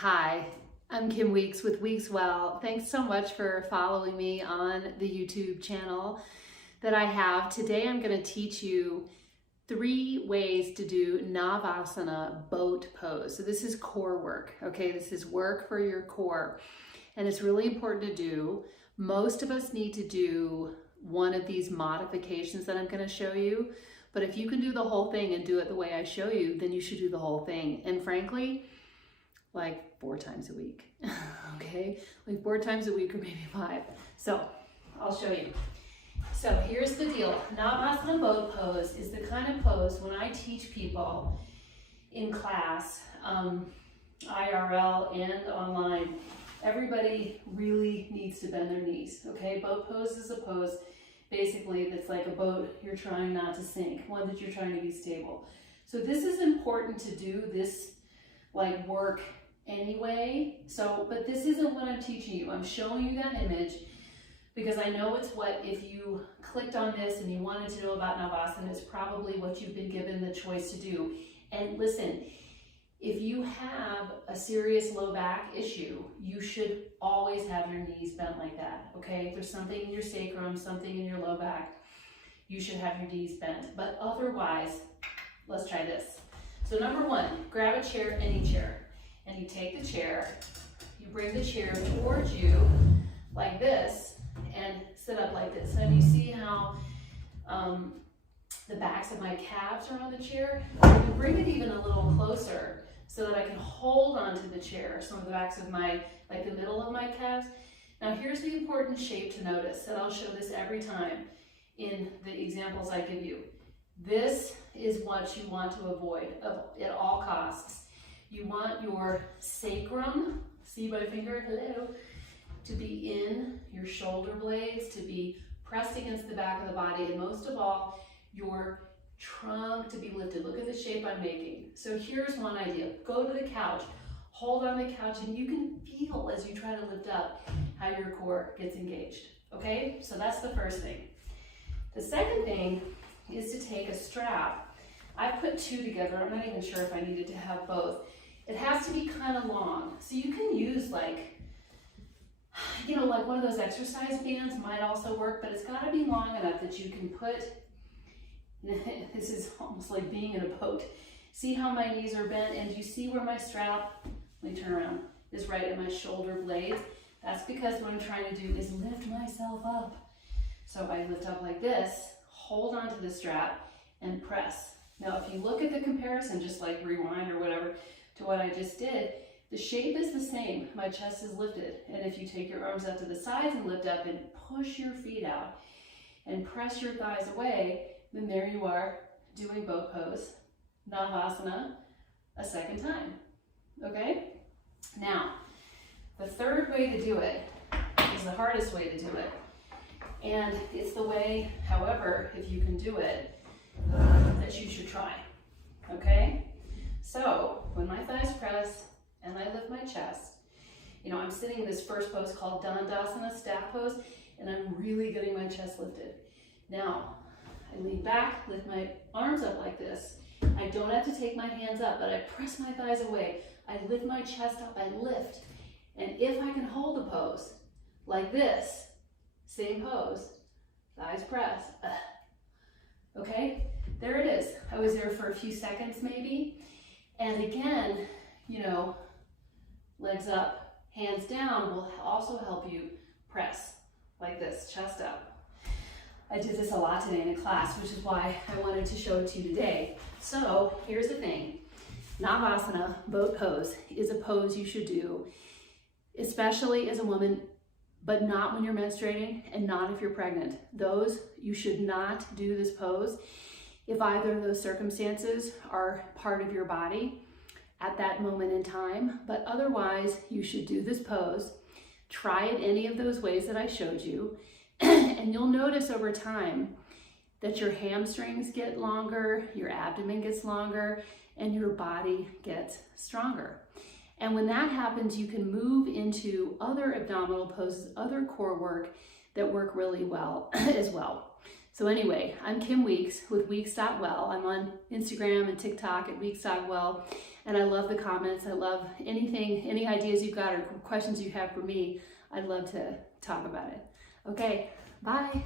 Hi, I'm Kim Weeks with Weeks Well. Thanks so much for following me on the YouTube channel that I have. Today I'm going to teach you 3 ways to do Navasana boat pose. So this is core work, okay? This is work for your core, and it's really important to do. Most of us need to do one of these modifications that I'm going to show you, but if you can do the whole thing and do it the way I show you, then you should do the whole thing. And frankly, like 4 times a week, okay? Like 4 times a week or maybe 5. So I'll show you. So here's the deal. Navasana boat pose is the kind of pose when I teach people in class, IRL and online, everybody really needs to bend their knees, okay? Boat pose is a pose basically that's like a boat you're trying not to sink, one that you're trying to be stable. So this is important to do this like work anyway. So, but this isn't what I'm teaching you. I'm showing you that image because I know it's what, if you clicked on this and you wanted to know about Navasana, it's probably what you've been given the choice to do. And listen, if you have a serious low back issue, you should always have your knees bent like that, okay? If there's something in your sacrum, something in your low back, you should have your knees bent. But otherwise, let's try this. So number 1, grab a chair, any chair, and you take the chair, you bring the chair towards you like this, and sit up like this. And you see how the backs of my calves are on the chair? I can bring it even a little closer so that I can hold onto the chair, some of the backs of my, like the middle of my calves. Now here's the important shape to notice, and I'll show this every time in the examples I give you. This is what you want to avoid at all costs. You want your sacrum, see my finger, hello, to be in your shoulder blades, to be pressed against the back of the body, and most of all, your trunk to be lifted. Look at the shape I'm making. So here's one idea. Go to the couch, hold on the couch, and you can feel as you try to lift up how your core gets engaged, okay? So that's the first thing. The second thing is to take a strap. I put 2 together. I'm not even sure if I needed to have both. It has to be kind of long. So you can use like, you know, like one of those exercise bands might also work, but it's got to be long enough that you can put, this is almost like being in a boat. See how my knees are bent, and you see where my strap, let me turn around, is right at my shoulder blades. That's because what I'm trying to do is lift myself up. So I lift up like this, hold onto the strap, and press. Now if you look at the comparison, just like rewind or whatever, to what I just did, the shape is the same. My chest is lifted. And if you take your arms up to the sides and lift up and push your feet out and press your thighs away, then there you are doing boat pose, Navasana, a second time, okay? Now, the third way to do it is the hardest way to do it. And it's the way, however, if you can do it, that you should try, okay? So, when my thighs press and I lift my chest, you know, I'm sitting in this first pose called Dandasana, staff pose, and I'm really getting my chest lifted. Now, I lean back, lift my arms up like this. I don't have to take my hands up, but I press my thighs away. I lift my chest up, I lift. And if I can hold the pose, like this, same pose, thighs press, okay? There it is. I was there for a few seconds maybe. And again, you know, legs up, hands down will also help you press like this, chest up. I did this a lot today in a class, which is why I wanted to show it to you today. So here's the thing. Navasana, boat pose, is a pose you should do, especially as a woman, but not when you're menstruating and not if you're pregnant. Those, you should not do this pose if either of those circumstances are part of your body at that moment in time. But otherwise, you should do this pose. Try it any of those ways that I showed you. And you'll notice over time that your hamstrings get longer, your abdomen gets longer, and your body gets stronger. And when that happens, you can move into other abdominal poses, other core work that work really well as well. So anyway, I'm Kim Weeks with Weeks.well. I'm on Instagram and TikTok at Weeks.well, and I love the comments. I love anything, any ideas you've got or questions you have for me. I'd love to talk about it. Okay, bye.